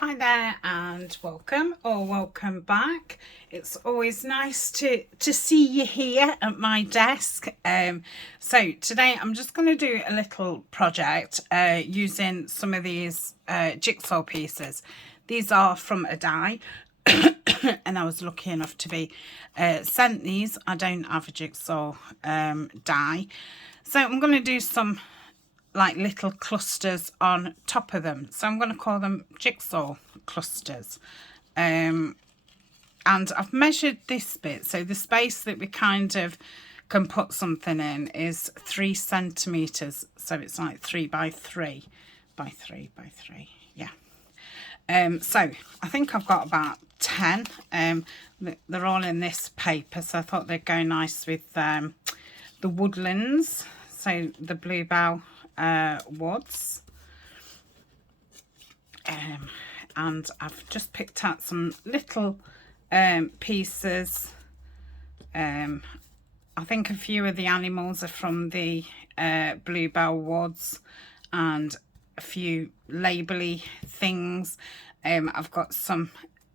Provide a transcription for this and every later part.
Hi there and welcome or welcome back. It's always nice to see you here at my desk. So today I'm just going to do a little project using some of these jigsaw pieces. These are from a die and I was lucky enough to be sent these. I don't have a jigsaw die. So I'm going to do some like little clusters on top of them, so I'm going to call them jigsaw clusters. And I've measured this bit, so the space that we kind of can put something in is 3 centimeters, so it's like 3 by 3 by 3 by 3, yeah. So I think I've got about 10. They're all in this paper, so I thought they'd go nice with the woodlands, so the BlueBell Woods. And I've just picked out some little pieces. I think a few of the animals are from the BlueBell Woods, and a few labelly things. I've got some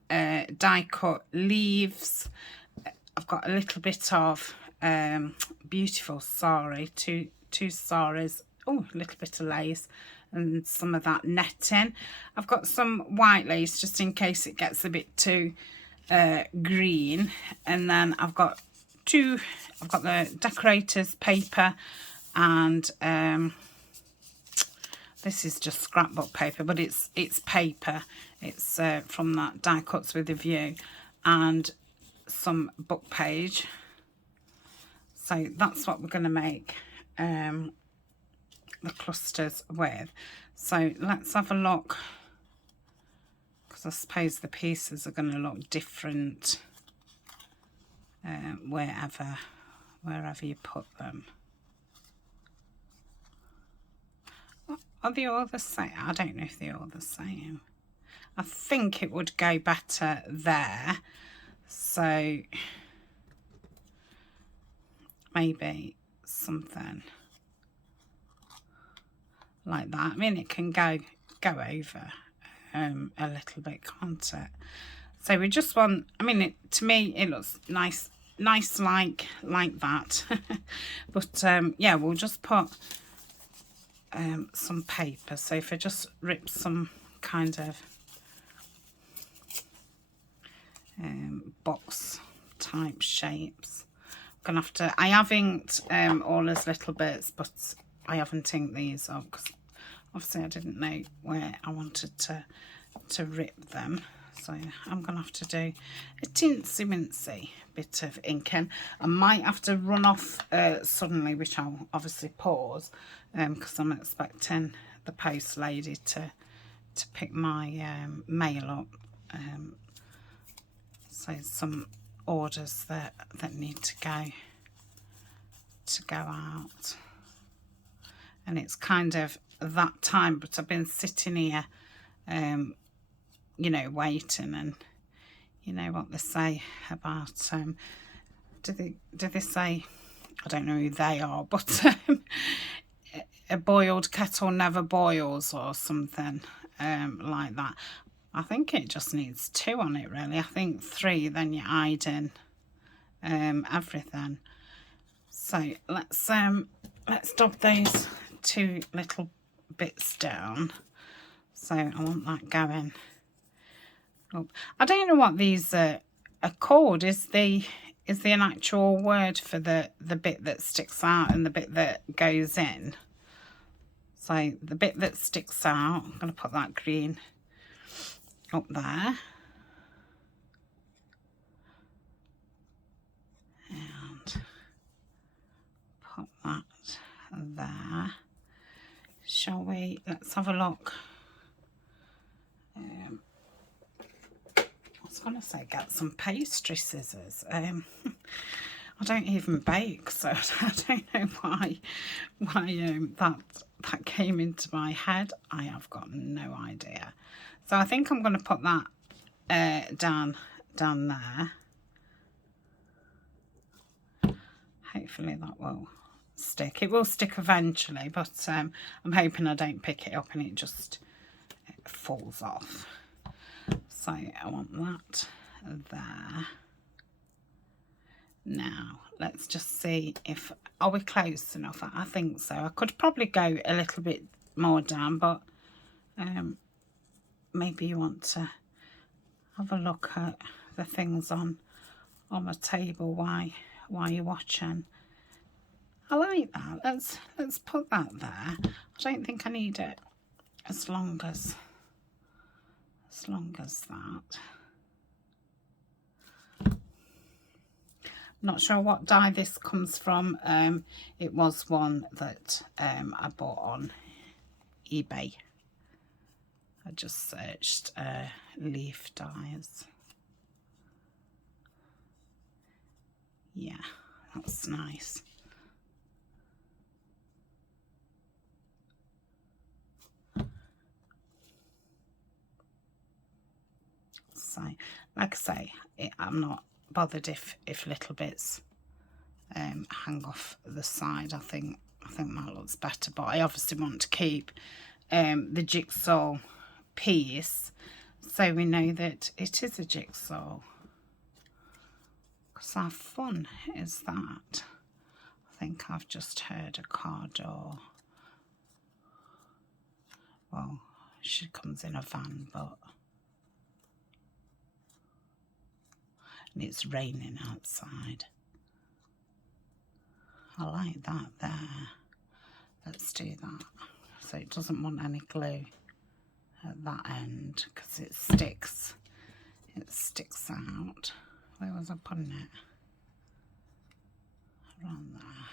die cut leaves. I've got a little bit of beautiful sari, two saris. Oh, a little bit of lace and some of that netting. I've got some white lace just in case it gets a bit too green. And then I've got the decorator's paper, and this is just scrapbook paper, but it's paper. It's from that Die Cuts with a View, and some book page. So that's what we're going to make the clusters with. So let's have a look, because I suppose the pieces are going to look different wherever you put them. Are they all the same? I don't know if they're all the same. I think it would go better there, so maybe something like that. I mean, it can go over a little bit, can't it? So we just want, I mean, to me it looks nice like that. But yeah, we'll just put some paper. So if I just rip some kind of box type shapes, I'm gonna have to, I have inked all as little bits, but I haven't inked these up because obviously I didn't know where I wanted to rip them. So I'm going to have to do a teensy-wincy bit of inking. I might have to run off suddenly, which I'll obviously pause, because I'm expecting the post lady to pick my mail up. So some orders that need to go out. And it's kind of that time, but I've been sitting here you know, waiting, and you know what they say about do they say, I don't know who they are, but a boiled kettle never boils or something like that. I think it just needs 2 on it, really. I think 3, then you're hiding everything. So let's dab those 2 little bits down. So I want that going up. I don't know what these are called. Is there an actual word for the bit that sticks out and the bit that goes in? So the bit that sticks out, I'm going to put that green up there. And put that there. Shall we? Let's have a look. I was going to say get some pastry scissors. I don't even bake, so I don't know why that came into my head. I have got no idea. So I think I'm going to put that down there. Hopefully that will stick. It will stick eventually, but I'm hoping I don't pick it up and it just falls off. So I want that there. Now let's just see if, are we close enough? I think so. I could probably go a little bit more down, but maybe you want to have a look at the things on the table while you're watching. I like that. Let's put that there. I don't think I need it as long as that. Not sure what dye this comes from. It was one that I bought on eBay. I just searched leaf dyes. Yeah, that's nice. So, like I say, I'm not bothered if little bits hang off the side. I think that looks better, but I obviously want to keep the jigsaw piece so we know that it is a jigsaw, because how fun is that? I think I've just heard a car door. Well, she comes in a van, but and it's raining outside. I like that there. Let's do that. So it doesn't want any glue at that end because it sticks out. Where was I putting it? Around there.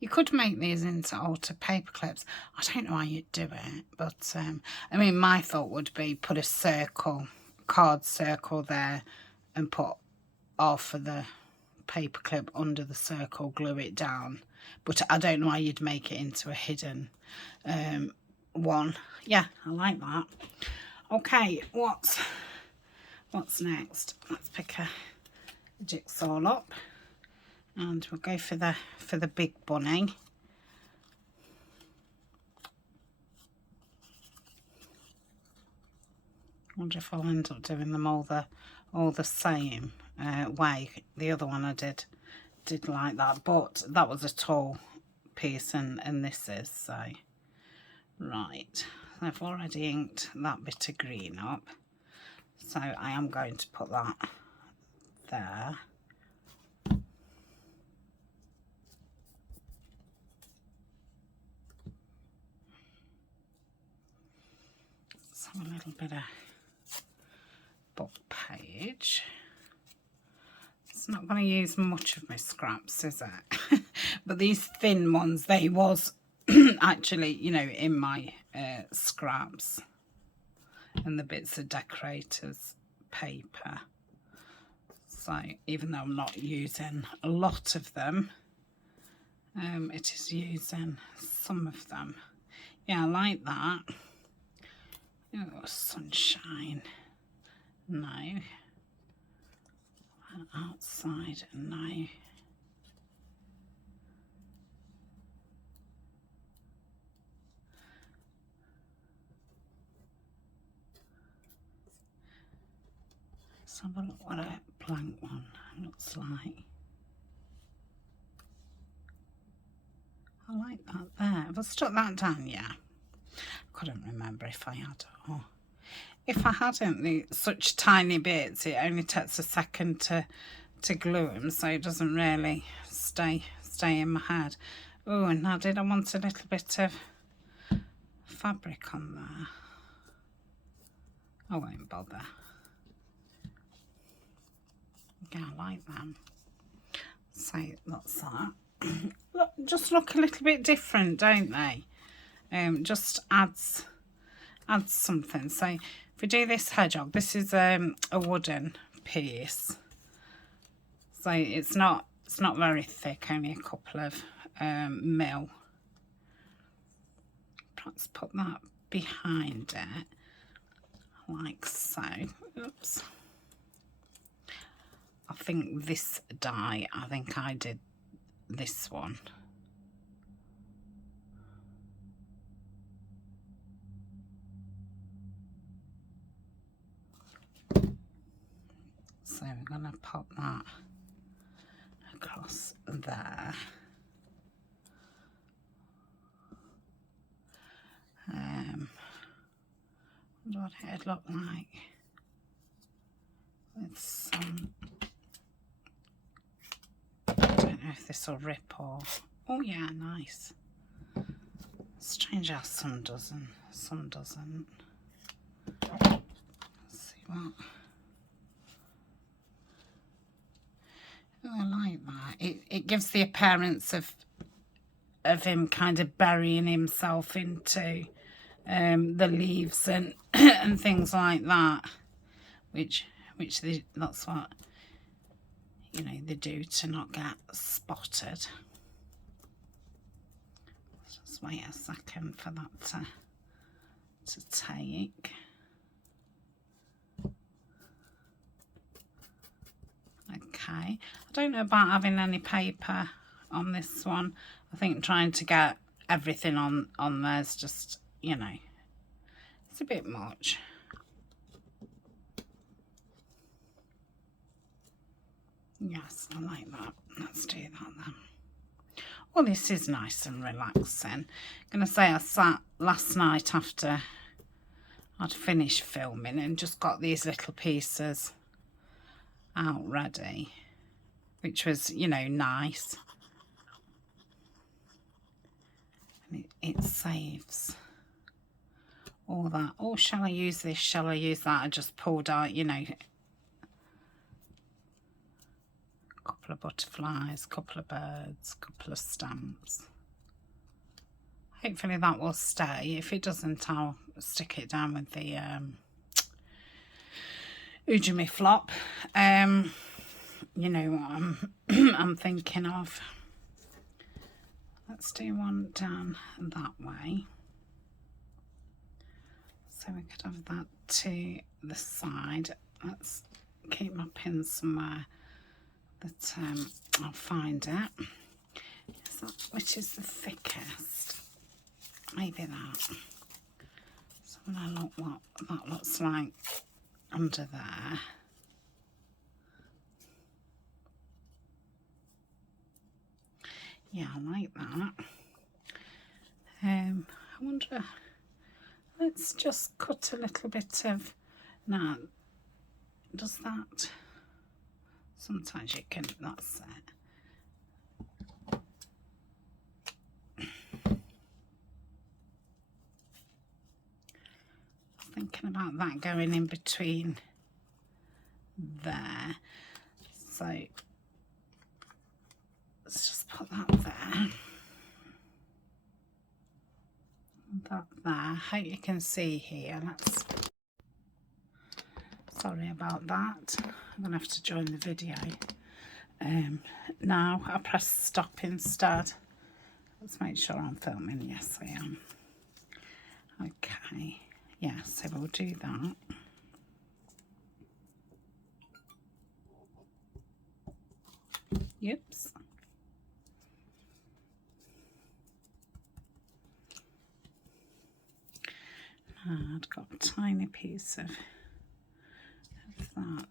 You could make these into altar paper clips. I don't know how you'd do it, but I mean, my thought would be put a circle, card circle there, and put half of the paper clip under the circle, glue it down. But I don't know how you'd make it into a hidden one. Yeah, I like that. Okay, what's next? Let's pick a jigsaw up, and we'll go for the big bunny. I wonder if I'll end up doing them all the same way. The other one I did like that, but that was a tall piece, and this is, so right. I've already inked that bit of green up, so I am going to put that there. Let's have a little bit of book page. It's not going to use much of my scraps, is it? But these thin ones, they was actually, you know, in my scraps, and the bits of decorators paper. So even though I'm not using a lot of them, it is using some of them. Yeah, I like that. Oh, sunshine. No. Outside, no. Let's have a look what a blank one looks like. I like that there. Have I stuck that down? Yeah. I couldn't remember if I had or if I hadn't. Such tiny bits, it only takes a second to glue them, so it doesn't really stay in my head. Oh, and now did I want a little bit of fabric on there? I won't bother. Yeah, I like them. So that's that. Look, just look a little bit different, don't they? Just adds something. So if we do this hedgehog, this is a wooden piece. So it's not very thick, only a couple of mil. Perhaps put that behind it, like so. Oops. I think this die, I think I did this one. I'm going to pop that across there. What it'd look like with some, I don't know if this will rip or, oh yeah, nice. Strange how some doesn't, some doesn't. Let's see what. Oh, I like that. It gives the appearance of him kind of burying himself into the leaves and and things like that, which that's what, you know, they do to not get spotted. Just wait a second for that to take. Okay, I don't know about having any paper on this one. I think trying to get everything on there is just, you know, it's a bit much. Yes, I like that. Let's do that then. Well, this is nice and relaxing. I'm going to say I sat last night after I'd finished filming and just got these little pieces out ready, which was, you know, nice. And it saves all that. Oh, shall I use this? Shall I use that? I just pulled out, you know, a couple of butterflies, a couple of birds, a couple of stamps. Hopefully that will stay. If it doesn't, I'll stick it down with the Ujimi flop. You know what I'm thinking of. Let's do one down that way. So we could have that to the side. Let's keep my pin somewhere that I'll find it. Is that, which is the thickest? Maybe that. So I'm gonna look what that looks like under there. Yeah, I like that. I wonder, let's just cut a little bit of, now, does that, sometimes you can, that's it. Thinking about that going in between there. So let's just put that there. That there. Hope you can see here. Let's. Sorry about that. I'm gonna have to join the video. Now I'll press stop instead. Let's make sure I'm filming. Yes, I am. Okay. Yeah, so we'll do that. Yips. I've got a tiny piece of that.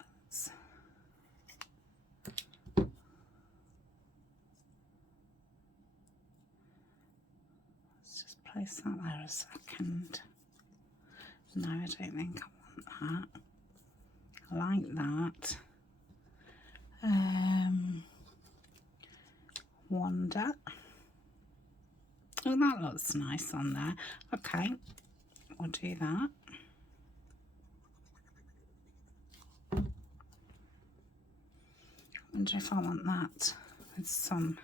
Let's just place that there a second. No, I don't think I want that. I like that. Wonder. Oh, that looks nice on there. Okay, we'll do that. I wonder if I want that with some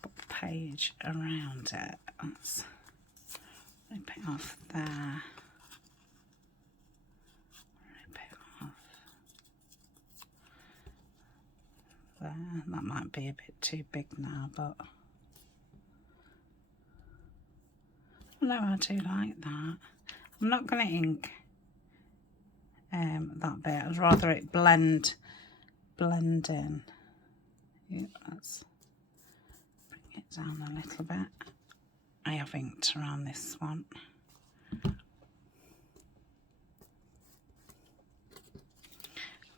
book page around it. Let's rip it off there. Rip it off there. That might be a bit too big now, but no, I do like that. I'm not going to ink that bit. I'd rather it blend in. Yeah, let's bring it down a little bit. I have inked around this one.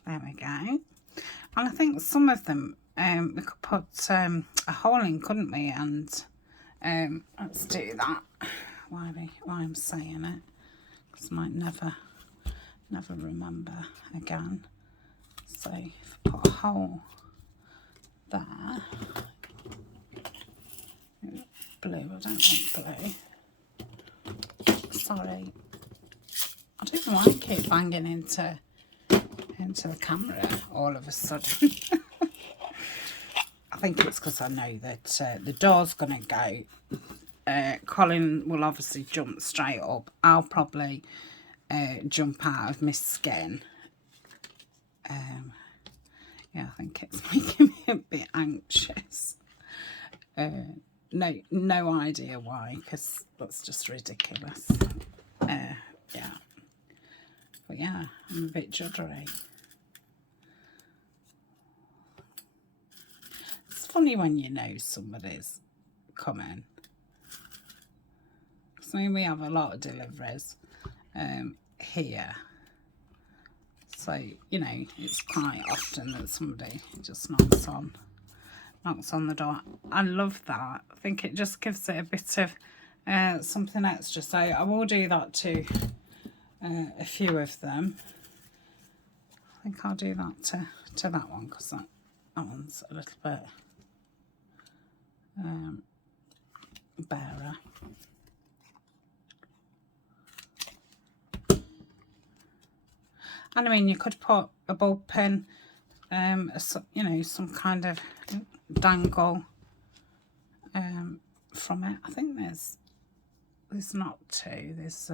There we go. And I think some of them we could put a hole in, couldn't we? And let's do that. Why I'm saying it, because I might never remember again. So if I put a hole there, blue, I don't want blue. Sorry, I don't know why I keep banging into the camera all of a sudden. I think it's because I know that the door's going to go. Colin will obviously jump straight up. I'll probably jump out of my skin. Yeah, I think it's making me a bit anxious. No idea why, because that's just ridiculous. Yeah. But yeah, I'm a bit juddery. It's funny when you know somebody's coming. So we have a lot of deliveries here. So, you know, it's quite often that somebody just knocks on the door. I love that. I think it just gives it a bit of something extra. So I will do that to a few of them. I think I'll do that to that one, because that one's a little bit barer. And I mean, you could put a ball pin, you know, some kind of dangle from it. I think there's not two. There's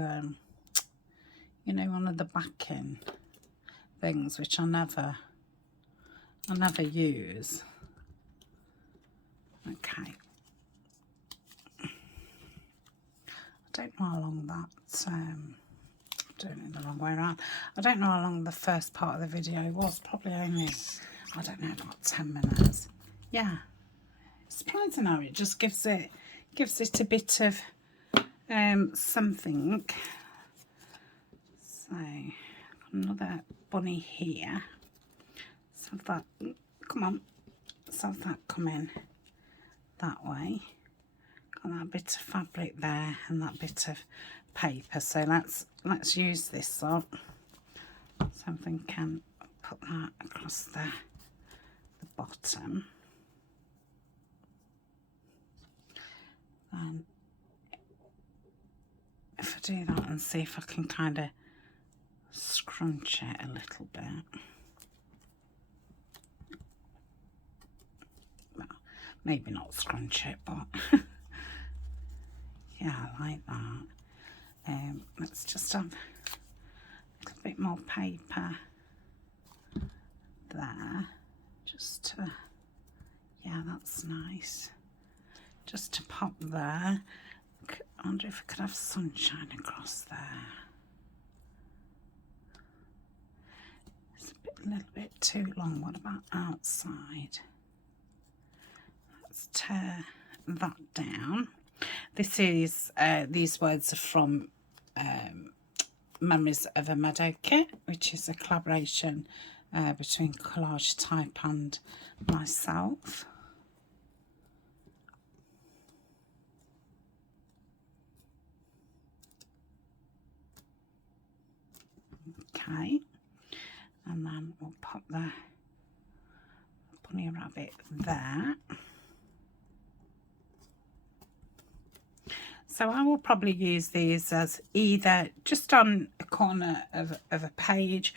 you know, one of the backing things which I never use. Okay. I don't know how long that doing it the wrong way around. I don't know how long the first part of the video was. Probably only, I don't know, about 10 minutes. Yeah, it's surprising how it just gives it a bit of something. So another bunny here. So that, come on, so that come in that way. Got that bit of fabric there and that bit of paper. So let's use this up. Something can put that across the bottom. And if I do that and see if I can kind of scrunch it a little bit. Well, maybe not scrunch it, but yeah, I like that. Let's just have a little bit more paper there, just to, yeah, that's nice, just to pop there. I wonder if I could have sunshine across there. It's a little bit too long. What about outside? Let's tear that down. This is, these words are from Memories of a Meadow kit, which is a collaboration between Collage Type and myself. Okay, and then we'll pop the bunny rabbit there. So I will probably use these as either just on a corner of a page,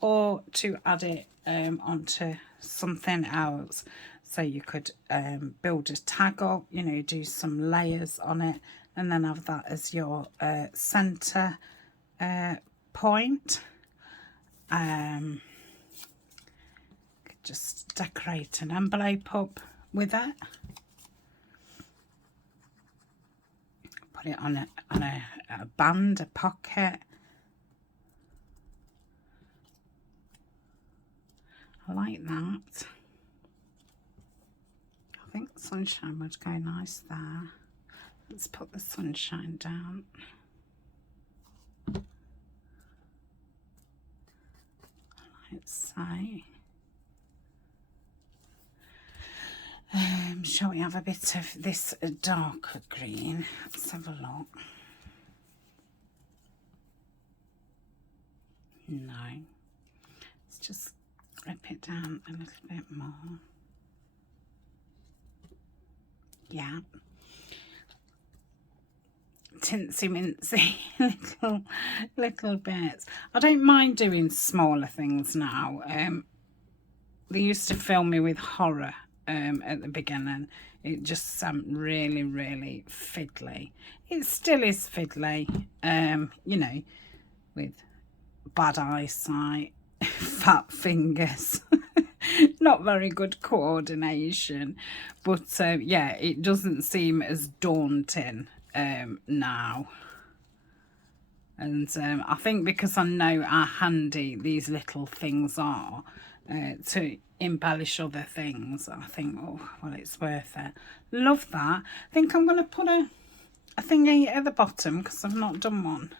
or to add it onto something else. So you could build a tag up, you know, do some layers on it, and then have that as your center point. Could just decorate an envelope up with it. Put it on a band, a pocket. I like that. I think sunshine would go nice there. Let's put the sunshine down. I it say? Shall we have a bit of this darker green? Let's have a look. No. Let's just rip it down a little bit more. Yeah. Tinsy mincy little bits. I don't mind doing smaller things now. They used to film me with horror at the beginning. It just sounded really fiddly. It still is fiddly, you know, with bad eyesight, fat fingers, not very good coordination, but yeah, it doesn't seem as daunting now. And I think because I know how handy these little things are to embellish other things, I think, oh, well, it's worth it. Love that. I think I'm going to put a thingy at the bottom because I've not done one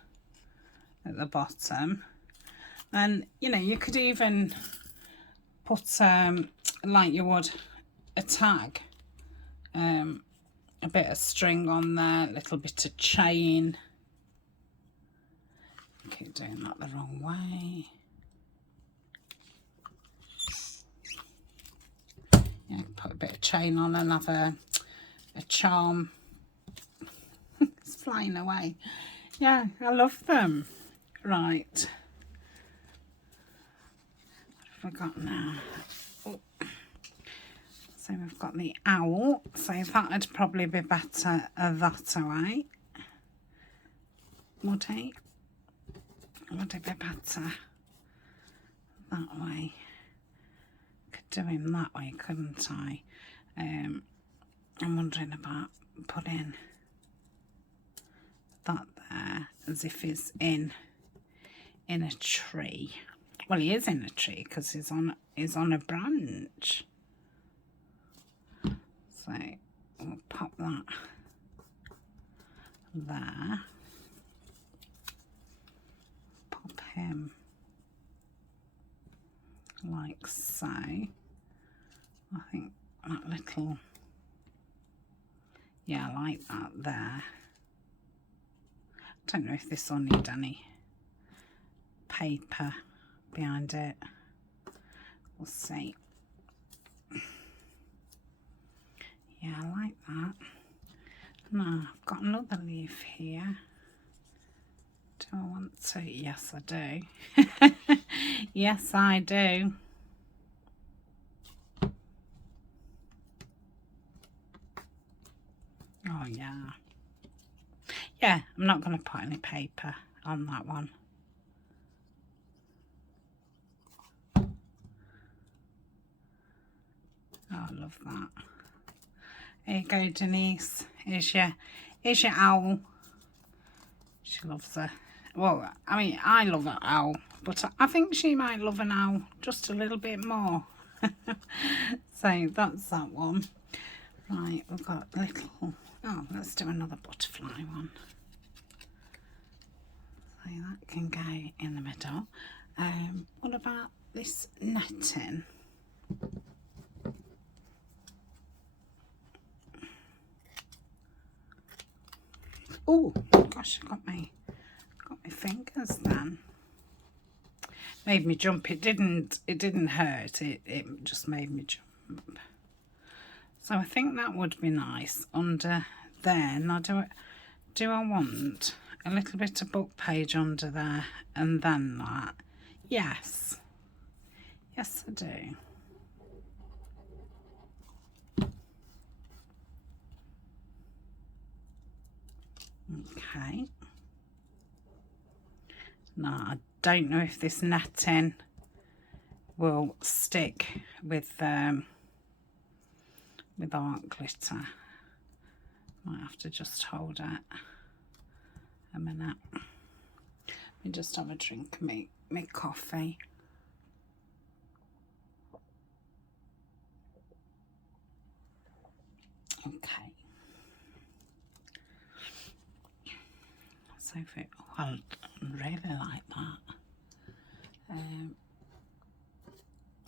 at the bottom. And, you know, you could even put, like you would a tag, a bit of string on there, a little bit of chain. Keep doing that the wrong way. Yeah, put a bit of chain on and have a charm. It's flying away. Yeah, I love them. Right. What have I got now? Oh. So we've got the owl. So that would probably be better that way. Would it? Would it be better that way? Could do him that way, couldn't I? I'm wondering about putting that there as if he's in a tree. Well, he is in a tree because he's on a branch. So we'll pop that there. Pop him like so. I think that little, yeah, I like that there. I don't know if this will need any paper behind it. We'll see. Yeah, I like that. Now I've got another leaf here. Do I want to? Yes, I do. Yes, I do. Oh, yeah. Yeah, I'm not going to put any paper on that one. Oh, I love that. There you go, Denise. Here's your owl. She loves her. Well, I mean, I love an owl, but I think she might love an owl just a little bit more. So that's that one. Right, we've got a little... Oh, let's do another butterfly one. So that can go in the middle. What about this netting? Oh gosh, I got my fingers then. Made me jump. It didn't hurt. It just made me jump. So I think that would be nice under there. Now do I want a little bit of book page under there and then that? Yes. Yes, I do. Okay. Now I don't know if this netting will stick with art glitter. Might have to just hold it a minute. Let me just have a drink of my coffee. Okay. So well, I really like that.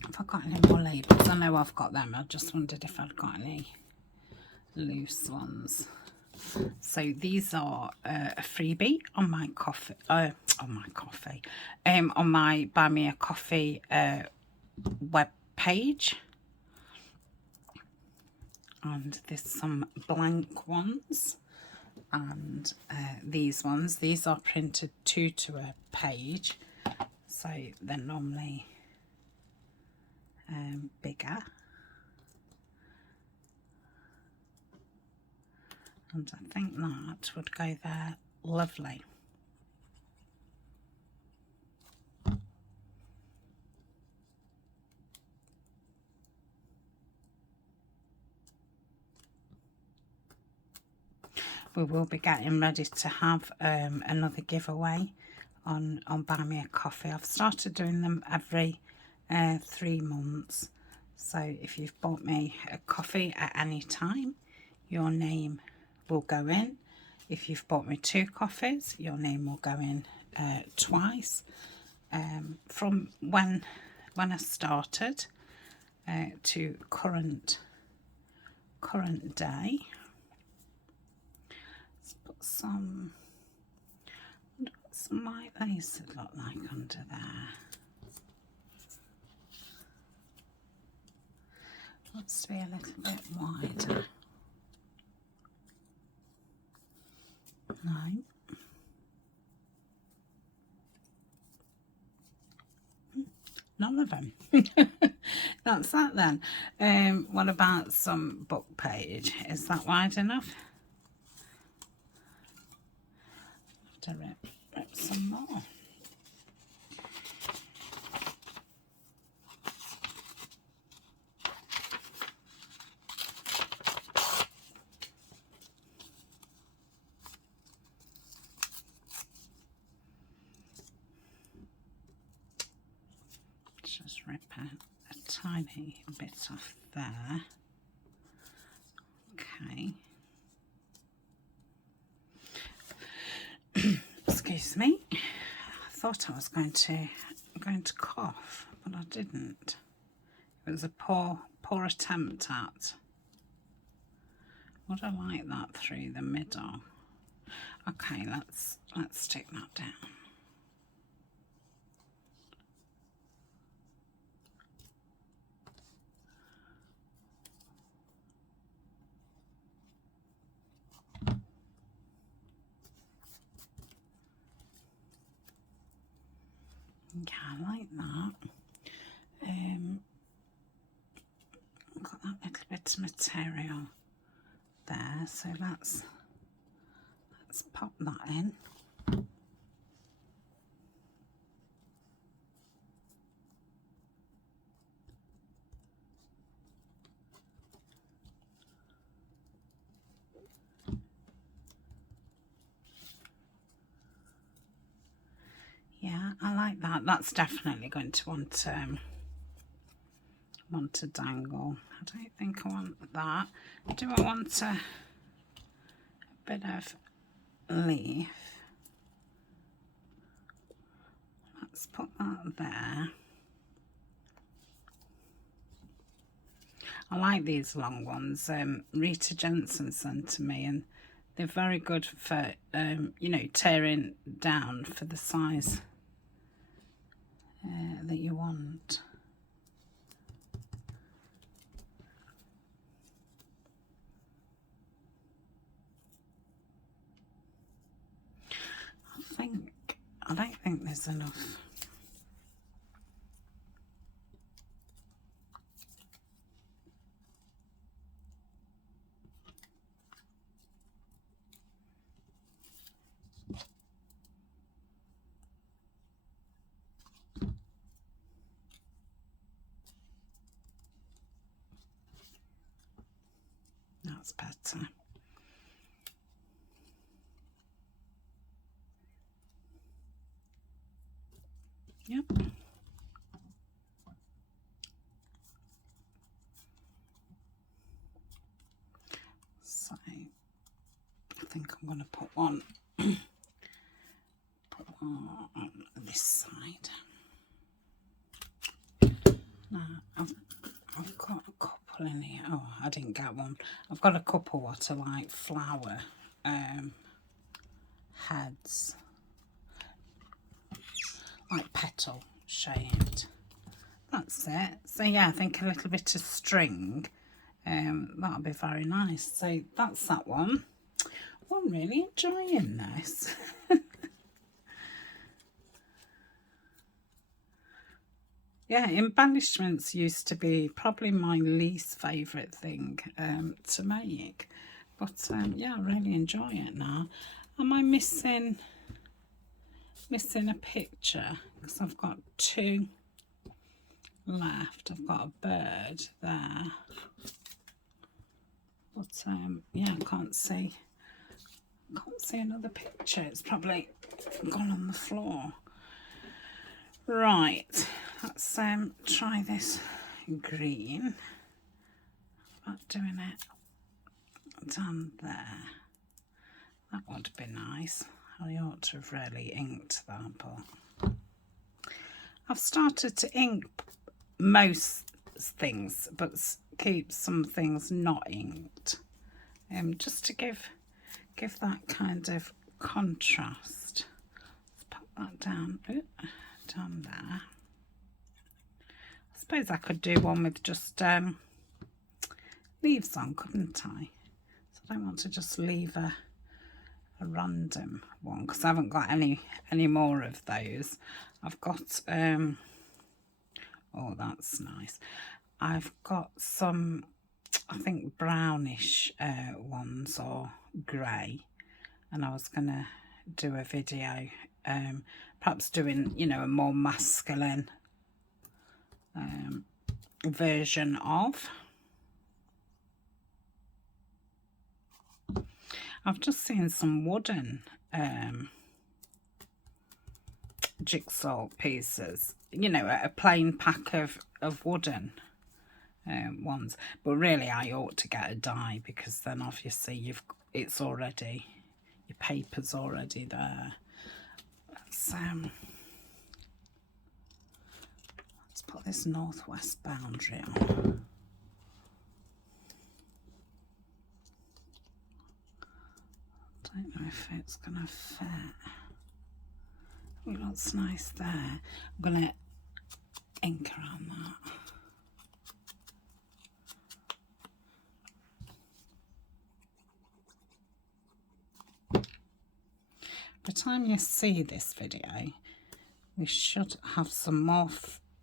Have I got any more labels? I know I've got them. I just wondered if I'd got any loose ones. So these are a freebie on my coffee. On my Buy Me a Coffee web page. And there's some blank ones, and these are printed 2 to a page, so they're normally bigger, and I think that would go there lovely. We will be getting ready to have another giveaway on Buy Me a Coffee. I've started doing them every 3 months. So if you've bought me a coffee at any time, your name will go in. If you've bought me 2 coffees, your name will go in twice. From when I started to current day. Some, what's my lace look like under there? Wants to be a little bit wider. No. None of them. That's that then. What about some book page? Is that wide enough? To rip some more. Just rip a tiny bit off there. Okay. Excuse me. I thought I was going to cough, but I didn't. It was a poor attempt at. Would I like that through the middle? Okay, let's stick that down. Yeah, I like that. Got that little bit of material there, so let's pop that in. Yeah, I like that. That's definitely going to want to dangle. I don't think I want that. Do I want a bit of leaf? Let's put that there. I like these long ones. Rita Jensen sent to me, and they're very good for you know, tearing down for the size that you want. I don't think there's enough. That's better. Yep. So I think I'm going to put one on this side. Now couple in here. Oh, I didn't get one. I've got a couple what are like flower heads, like petal shaped. That's it. So yeah, I think a little bit of string, that'll be very nice. So that's that one. Well, I'm really enjoying this. Yeah, embellishments used to be probably my least favourite thing to make. But yeah, I really enjoy it now. Am I missing a picture? Because I've got two left. I've got a bird there. But yeah, I can't see another picture. It's probably gone on the floor. Right, let's try this green. About doing it down there. That would be nice. I ought to have really inked that, but I've started to ink most things, but keep some things not inked, just to give that kind of contrast. Let's put that down. Ooh, down there. I suppose I could do one with just leaves on, couldn't I? So I don't want to just leave a random one, because I haven't got any more of those. I've got oh, that's nice. I've got some, I think, brownish ones or grey, and I was gonna do a video perhaps doing, you know, a more masculine version of. I've just seen some wooden jigsaw pieces, you know, a plain pack of wooden ones, but really I ought to get a die, because then obviously it's already, your paper's already there. Let's put this northwest boundary on. Don't know if it's gonna fit. Oh, it looks nice there. I'm gonna ink around that. By the time you see this video, we should have some more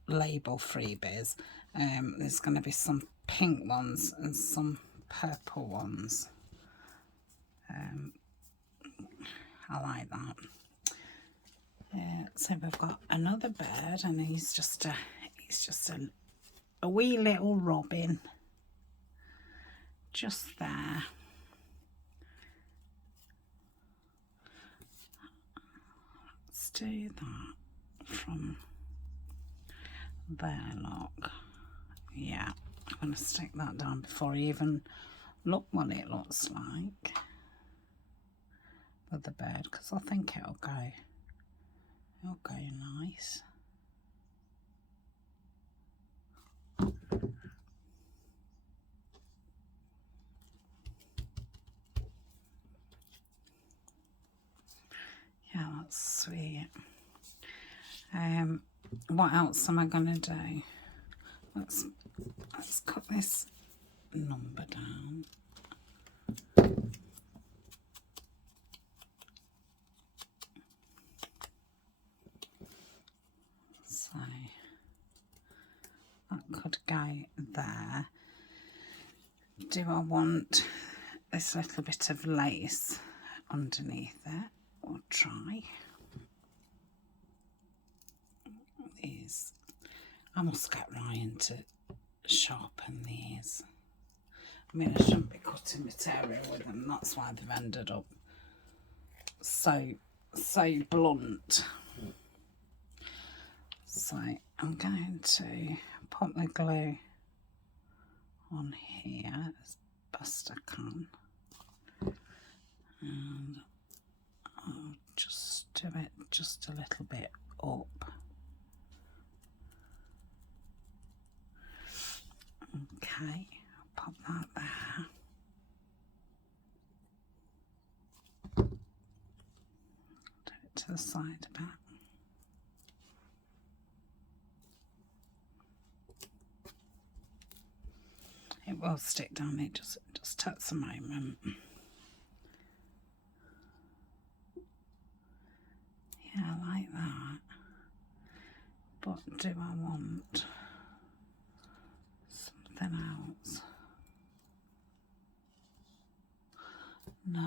label freebies. There's going to be some pink ones and some purple ones. I like that. So we've got another bird, and he's just a wee little robin just there. Let's do that from there, look. Yeah, I'm going to stick that down before I even look what it looks like with the bird, because I think it'll go nice. Yeah, that's sweet. What else am I gonna do? Let's cut this number down. So that could go there. Do I want this little bit of lace underneath it? We'll try. These, I must get Ryan to sharpen these. I mean, I shouldn't be cutting material with them, that's why they've ended up so blunt. So I'm going to put the glue on here as best I can, and I'll just do it just a little bit up. Okay, the side a bit. It will stick down, it just takes a moment. Yeah, like that. But do I want something else? No.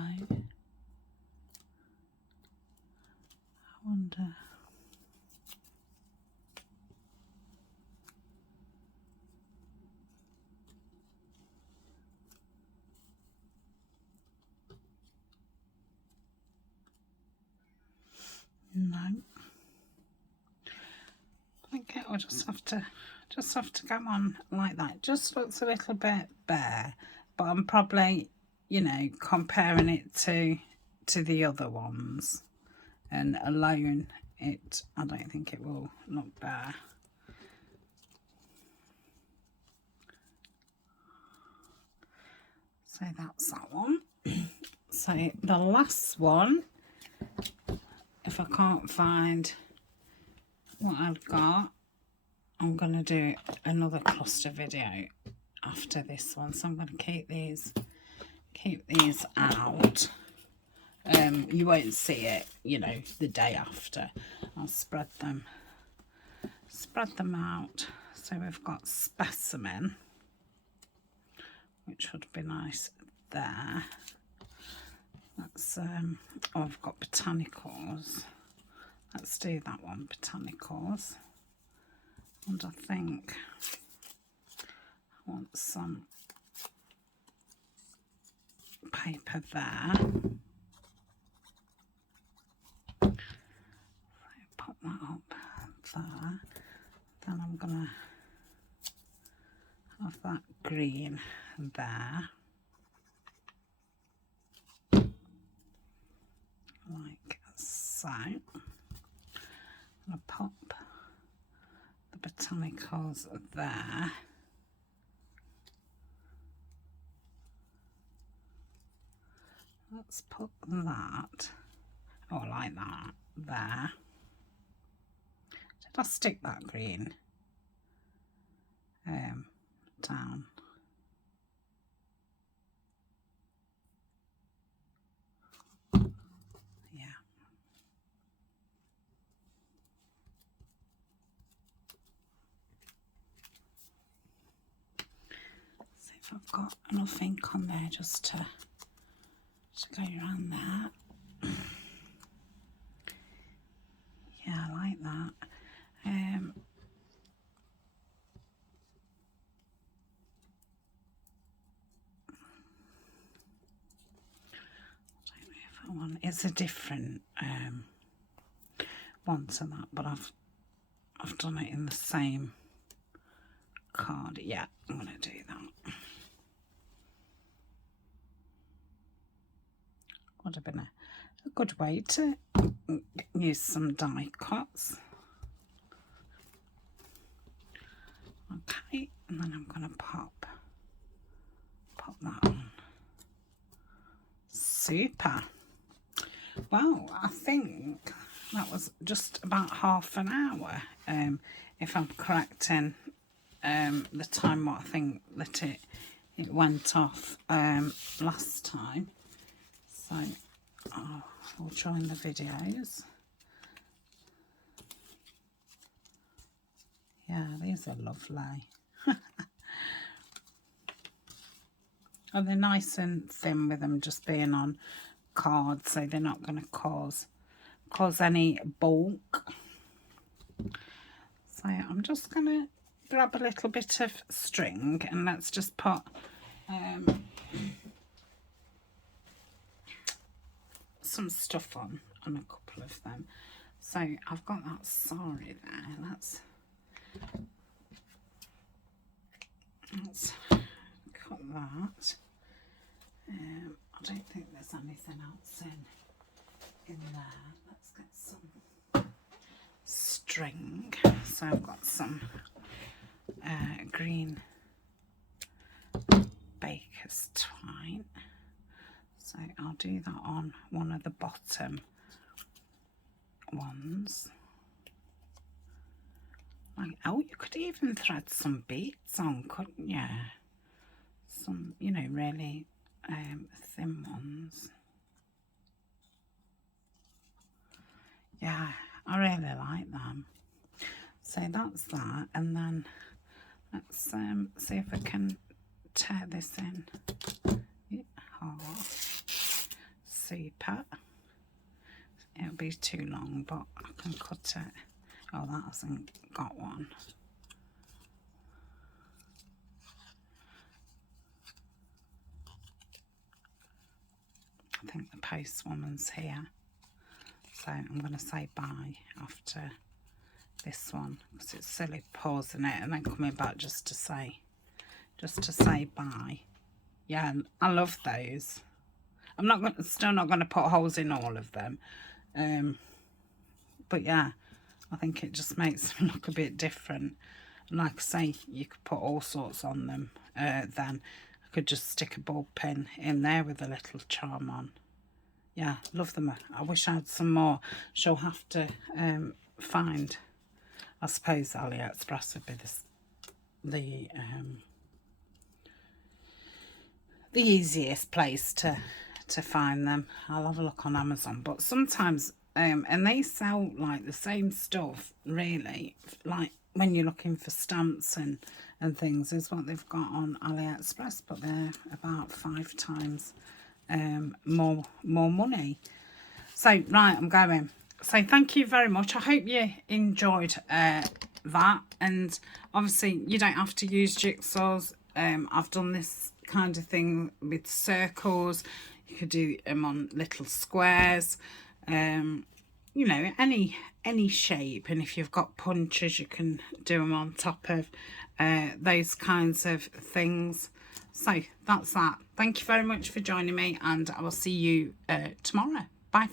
I wonder. No. Okay, I'll just have to go on like that. Just looks a little bit bare, but I'm probably, you know, comparing it to the other ones, and alone it, I don't think it will look bare. So that's that one. So the last one, if I can't find what I've got, I'm going to do another cluster video after this one. So I'm going to keep these out. You won't see it, you know, the day after. I'll spread them out. So we've got specimen, which would be nice there. That's oh, I've got botanicals. Let's do that one, botanicals. And I think I want some paper there. So pop that up there. Then I'm gonna have that green there, like so. I'm gonna pop the botanicals there. Let's put that, oh, like that there. Did I stick that green down? Yeah. See if I've got enough ink on there just to go around there. Yeah, I like that. I don't know if I want, it's a different one to that, but I've done it in the same card. Yeah, I'm gonna do that. Would have been a good way to use some die cuts. Okay, and then I'm gonna pop that on. Super. Well, I think that was just about half an hour, if I'm correct in the time what I think that it went off last time. So I'll join the videos. Yeah, these are lovely. And they're nice and thin with them just being on cards, so they're not going to cause any bulk. So I'm just going to grab a little bit of string and let's just put some stuff on a couple of them. So I've got that sari there. Let's cut that. I don't think there's anything else in there. Let's get some string. So I've got some green baker's twine. So I'll do that on one of the bottom ones. Like, oh, you could even thread some beads on, couldn't you? Some, you know, really thin ones. Yeah, I really like them. So that's that, and then let's see if I can tear this in. Oh, super. It'll be too long, but I can cut it. Oh, that hasn't got one. I think the postwoman's here. So I'm going to say bye after this one, because it's silly pausing it and then coming back just to say bye. Yeah, I love those. I'm not still not going to put holes in all of them, but yeah, I think it just makes them look a bit different. And like I say, you could put all sorts on them. Then I could just stick a ball pin in there with a little charm on. Yeah, love them. I wish I had some more. She'll have to find, I suppose AliExpress would be the easiest place to find them. I'll have a look on Amazon, but sometimes and they sell like the same stuff, really, like when you're looking for stamps and things, is what they've got on AliExpress, but they're about 5 times more money. So right, I'm going. So thank you very much. I hope you enjoyed that, and obviously you don't have to use jigsaws. I've done this kind of thing with circles. You could do them on little squares, you know, any shape, and if you've got punches you can do them on top of those kinds of things. So that's that. Thank you very much for joining me, and I will see you tomorrow. Bye.